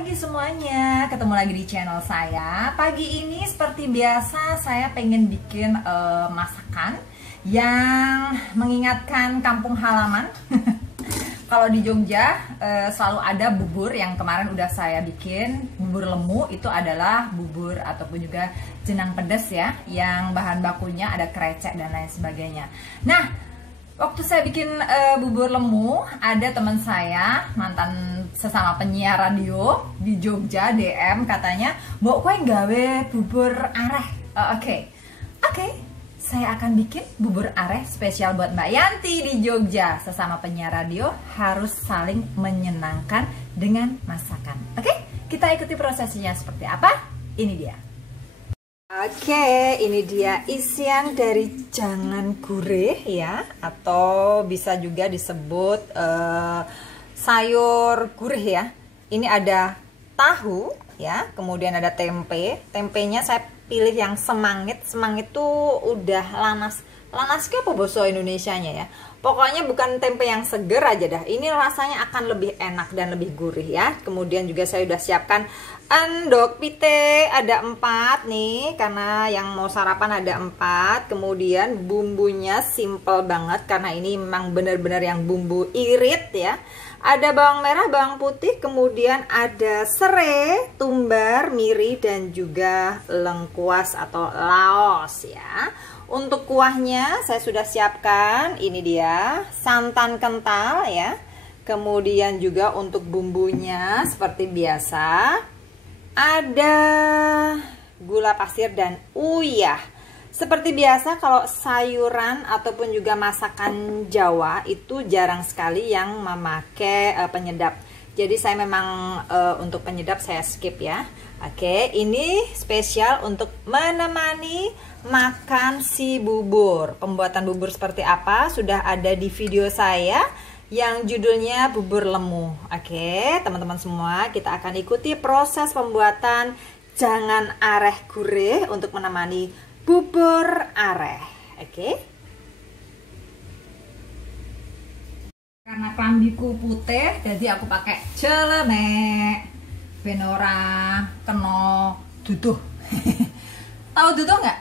pagi semuanya, ketemu lagi di channel saya. Pagi ini seperti biasa saya pengen bikin masakan yang mengingatkan kampung halaman. Kalau di Jogja selalu ada bubur yang kemarin udah saya bikin. Bubur lemu itu adalah bubur ataupun juga jenang pedas ya, yang bahan bakunya ada krecek dan lain sebagainya. Nah, waktu saya bikin bubur lemu, ada teman saya, mantan sesama penyiar radio di Jogja, DM katanya, "Mbok kowe nggawe bubur areh." Oke, saya akan bikin bubur areh spesial buat Mbak Yanti di Jogja. Sesama penyiar radio harus saling menyenangkan dengan masakan. Oke, kita ikuti prosesnya seperti apa. Ini dia. Oke, ini dia isian dari jangan gurih ya, atau bisa juga disebut sayur gurih ya. Ini ada tahu ya, kemudian ada tempe. Tempenya saya pilih yang semangit. Semangit tuh udah lanas. Lanas ke apa bahasa Indonesianya ya? Pokoknya bukan tempe yang seger aja dah. Ini rasanya akan lebih enak dan lebih gurih ya. Kemudian juga saya udah siapkan endok pite, ada 4 nih, karena yang mau sarapan ada 4. Kemudian bumbunya simple banget, karena ini memang benar-benar yang bumbu irit ya. Ada bawang merah, bawang putih, kemudian ada serai, tumbar, miri, dan juga lengkuas atau laos ya. Untuk kuahnya saya sudah siapkan, ini dia, santan kental ya. Kemudian juga untuk bumbunya seperti biasa, ada gula pasir dan uyah. Seperti biasa kalau sayuran ataupun juga masakan Jawa itu jarang sekali yang memakai penyedap. Jadi saya memang untuk penyedap saya skip ya. Oke, ini spesial untuk menemani makan si bubur. Pembuatan bubur seperti apa sudah ada di video saya yang judulnya bubur lemu. Oke, teman-teman semua, kita akan ikuti proses pembuatan jangan areh gurih untuk menemani bubur areh. Oke. Karena klambiku putih, jadi aku pakai celemek. Benora kena duduh. Tahu duduh nggak?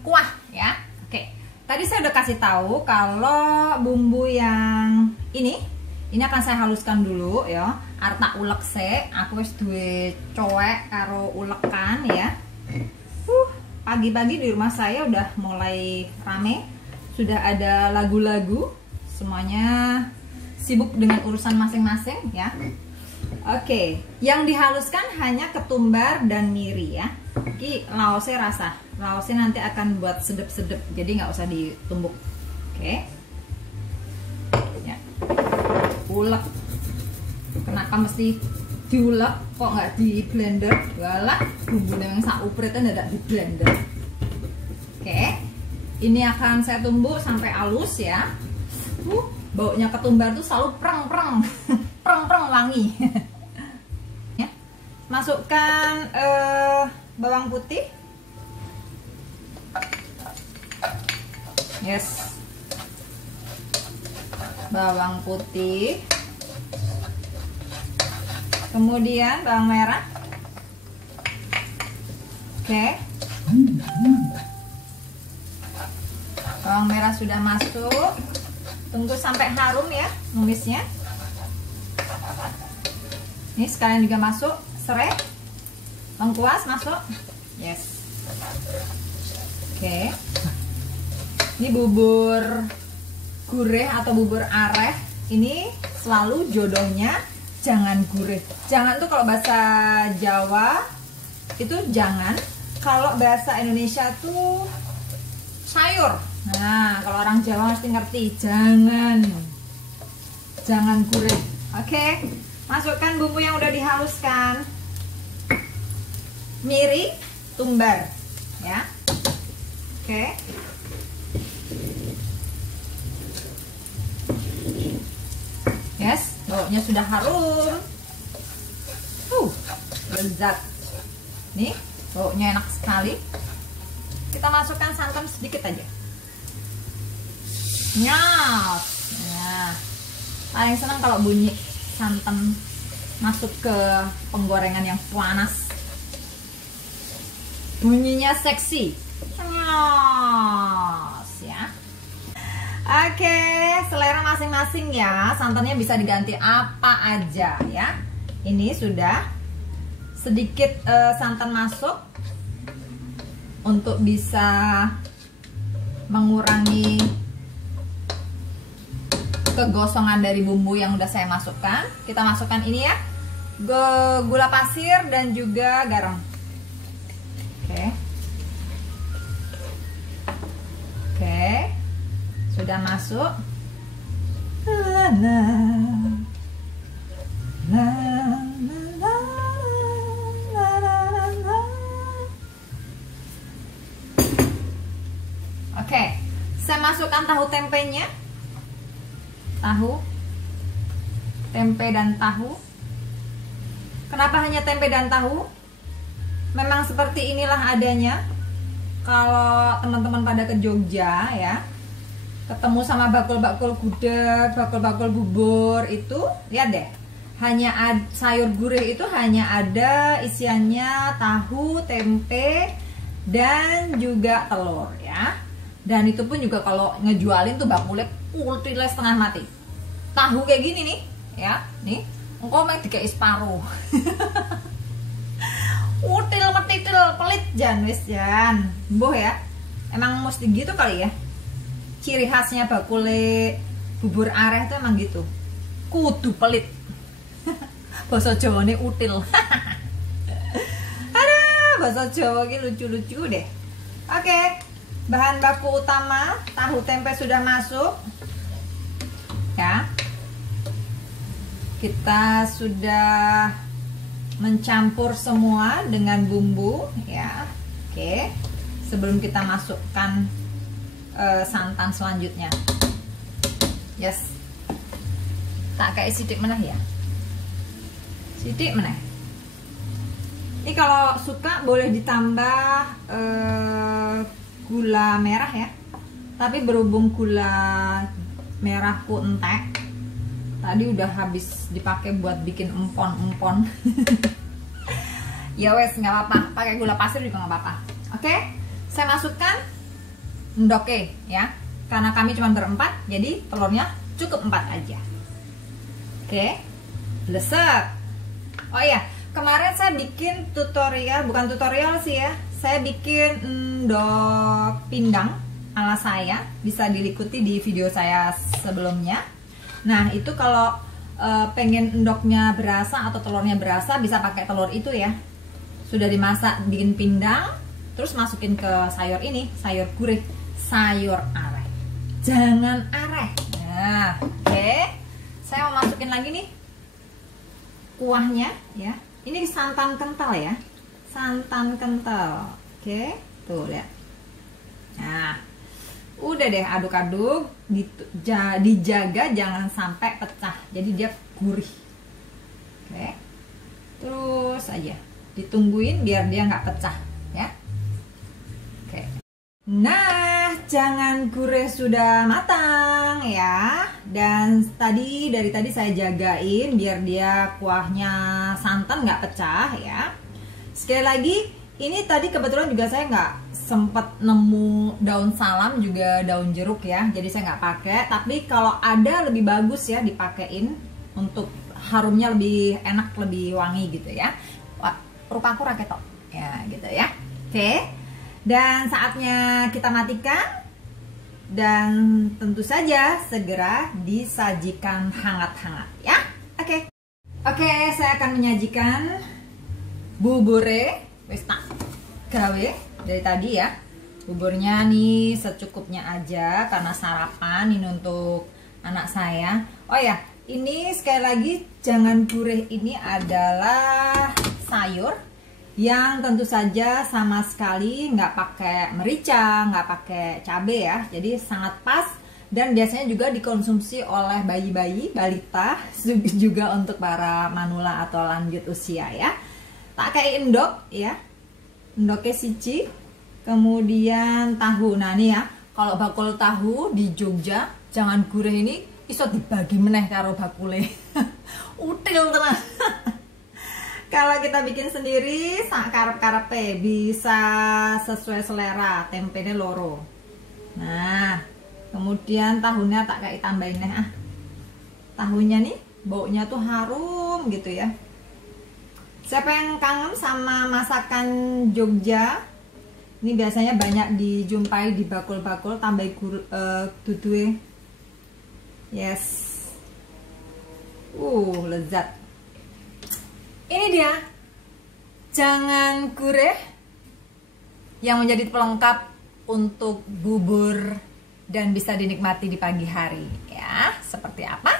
Kuah ya. Oke. Tadi saya udah kasih tahu kalau bumbu yang ini akan saya haluskan dulu ya. Arep ulek sik, aku wis duwe coek karo ulekan ya. Pagi-pagi di rumah saya udah mulai rame, sudah ada lagu-lagu, semuanya sibuk dengan urusan masing-masing ya. Oke, yang dihaluskan hanya ketumbar dan miri ya. Ini laosnya rasa, laosnya nanti akan buat sedep-sedep, jadi nggak usah ditumbuk. Oke, ya. Ulek. Kenapa mesti diulek kok nggak di blender? Walah, bumbunya yang sak upretan ada di blender. Oke, ini akan saya tumbuk sampai halus ya. Baunya ketumbar tuh selalu preng-preng, preng-preng wangi. Ya. Masukkan bawang putih. Yes, bawang putih. Kemudian bawang merah. Oke. Bawang merah sudah masuk. Tunggu sampai harum ya numisnya. Ini sekalian juga masuk serai. Lengkuas masuk. Yes. Oke. Ini bubur gurih atau bubur areh. Ini selalu jodohnya jangan gurih. Jangan tuh kalau bahasa Jawa itu jangan, kalau bahasa Indonesia tuh sayur. Nah, kalau orang Jawa mesti ngerti jangan gurih. Oke, masukkan bumbu yang udah dihaluskan, miri, tumbar ya. Oke. Yes, baunya sudah harum. Lezat. Nih, baunya enak sekali. Kita masukkan santan sedikit aja. Nyas. Nah, paling senang kalau bunyi santan masuk ke penggorengan yang panas. Bunyinya seksi. Ya. Oke, selera masing-masing ya. Santannya bisa diganti apa aja ya. Ini sudah sedikit santan masuk untuk bisa mengurangi kegosongan dari bumbu yang udah saya masukkan. Kita masukkan ini ya, gula pasir dan juga garam. Oke, sudah masuk. Oke, saya masukkan tahu tempenya. Tahu, tempe dan tahu. Kenapa hanya tempe dan tahu? Memang seperti inilah adanya. Kalau teman-teman pada ke Jogja ya, ketemu sama bakul-bakul gudeg, bakul-bakul bubur itu, lihat deh, hanya sayur gurih itu hanya ada isiannya tahu, tempe, dan juga telur ya. Dan itu pun juga kalau ngejualin tuh bakulnya kulitnya setengah mati. Tahu kayak gini nih ya, nih engkau main dikei separuh. Util metitil pelit jan wis jan. Mbuh ya. Emang mesti gitu kali ya. Ciri khasnya bakule bubur areh tuh emang gitu. Kudu pelit. Basa Jawane util. Aduh, bahasa Jawa ini lucu-lucu deh. Oke. Bahan baku utama tahu tempe sudah masuk. Ya. Kita sudah mencampur semua dengan bumbu ya. Oke, sebelum kita masukkan santan selanjutnya. Yes, tak kayak sidik meneh ya, sidik meneh. Ini kalau suka boleh ditambah gula merah ya, tapi berhubung gula merahku entek, tadi udah habis dipakai buat bikin empon-empon. Ya wes, nggak apa-apa, pakai gula pasir juga nggak apa-apa. Oke, saya masukkan endoke ya, karena kami cuma berempat, jadi telurnya cukup 4 aja. Oke, blesek. Oh iya, kemarin saya bikin tutorial, bukan tutorial sih ya, saya bikin endok pindang ala saya, bisa diikuti di video saya sebelumnya. Nah itu kalau pengen endoknya berasa atau telurnya berasa, bisa pakai telur itu ya. Sudah dimasak, bikin pindang, terus masukin ke sayur ini, sayur gurih, sayur areh. Jangan areh. Nah, oke. Saya mau masukin lagi nih kuahnya ya. Ini santan kental ya, santan kental. Oke, tuh lihat. Nah, udah deh, aduk-aduk, dijaga jangan sampai pecah, jadi dia gurih. Oke, terus aja ditungguin biar dia nggak pecah ya. Oke, nah jangan gurih sudah matang ya, dan dari tadi saya jagain biar dia kuahnya santan nggak pecah ya. Sekali lagi, ini tadi kebetulan juga saya nggak sempat nemu daun salam juga daun jeruk ya, jadi saya nggak pakai. Tapi kalau ada lebih bagus ya dipakein untuk harumnya lebih enak, lebih wangi gitu ya. Wah, rupaku raketok ya gitu ya. Oke, dan saatnya kita matikan dan tentu saja segera disajikan hangat-hangat ya. Oke, saya akan menyajikan bubure wis tak gawe dari tadi ya. Buburnya nih secukupnya aja karena sarapan ini untuk anak saya. Oh ya, ini sekali lagi jangan gurih, ini adalah sayur yang tentu saja sama sekali nggak pakai merica, nggak pakai cabai ya, jadi sangat pas dan biasanya juga dikonsumsi oleh bayi-bayi, balita, juga untuk para manula atau lanjut usia ya. Tak kayak endok ya, endoknya siji, kemudian tahu. Nah nih ya, kalau bakul tahu di Jogja jangan gurih ini iso dibagi meneh karo bakule. Util tenan. Kalau kita bikin sendiri karep-karepe bisa sesuai selera, tempenya loro. Nah, kemudian tahunya tak kayak tambahin nih tahunya nih baunya tuh harum gitu ya. Siapa yang kangen sama masakan Jogja? Ini biasanya banyak dijumpai di bakul-bakul tambah dudue. Yes. Lezat. Ini dia jangan gurih yang menjadi pelengkap untuk bubur dan bisa dinikmati di pagi hari ya. Seperti apa?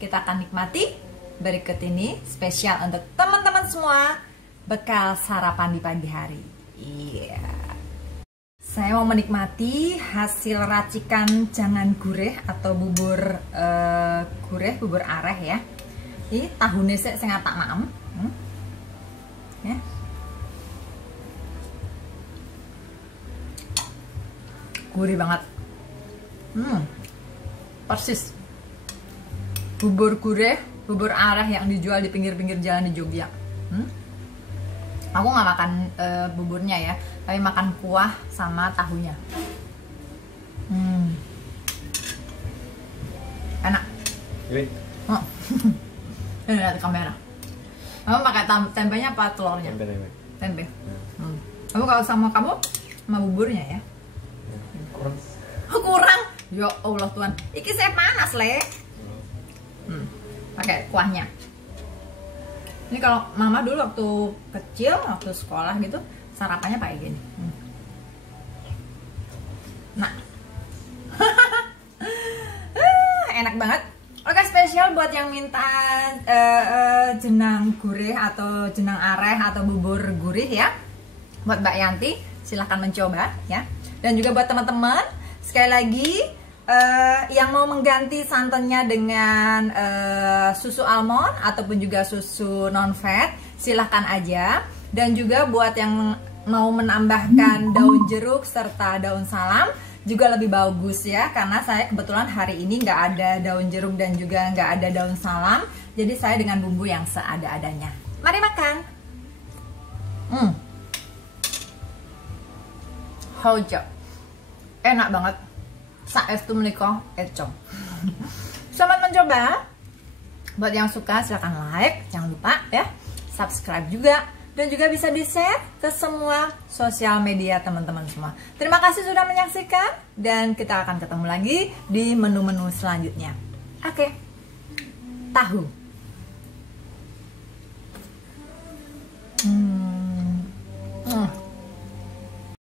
Kita akan nikmati berikut ini spesial untuk teman-teman semua, bekal sarapan di pagi hari. Iya. Saya mau menikmati hasil racikan jangan gurih atau bubur gurih, bubur areh ya. Ini tahunnya saya tak maem. Ya. Gurih banget. Persis bubur gurih, bubur areh yang dijual di pinggir-pinggir jalan di Jogja. Aku nggak makan buburnya ya, tapi makan kuah sama tahunya. Enak. Ini lihat kamera. Kamu pakai tempenya apa telurnya? Tempe. Kamu kalau sama buburnya ya? Kurang. Ya Allah Tuhan. Iki saya panas le. Pakai kuahnya. Ini kalau mama dulu waktu kecil, waktu sekolah gitu, sarapannya pakai gini. Nah. Enak banget. Oke, spesial buat yang minta jenang gurih atau jenang areh atau bubur gurih ya. Buat Mbak Yanti, silahkan mencoba ya. Dan juga buat teman-teman, sekali lagi yang mau mengganti santannya dengan susu almond ataupun juga susu non fat, silahkan aja. Dan juga buat yang mau menambahkan daun jeruk serta daun salam juga lebih bagus ya, karena saya kebetulan hari ini nggak ada daun jeruk dan juga nggak ada daun salam, jadi saya dengan bumbu yang seada-adanya. Mari makan. Hojo, enak banget. Saestu menika eco. Selamat mencoba. Buat yang suka silahkan like, jangan lupa ya subscribe juga. Dan juga bisa di-share ke semua sosial media teman-teman semua. Terima kasih sudah menyaksikan dan kita akan ketemu lagi di menu-menu selanjutnya. Oke. Tahu.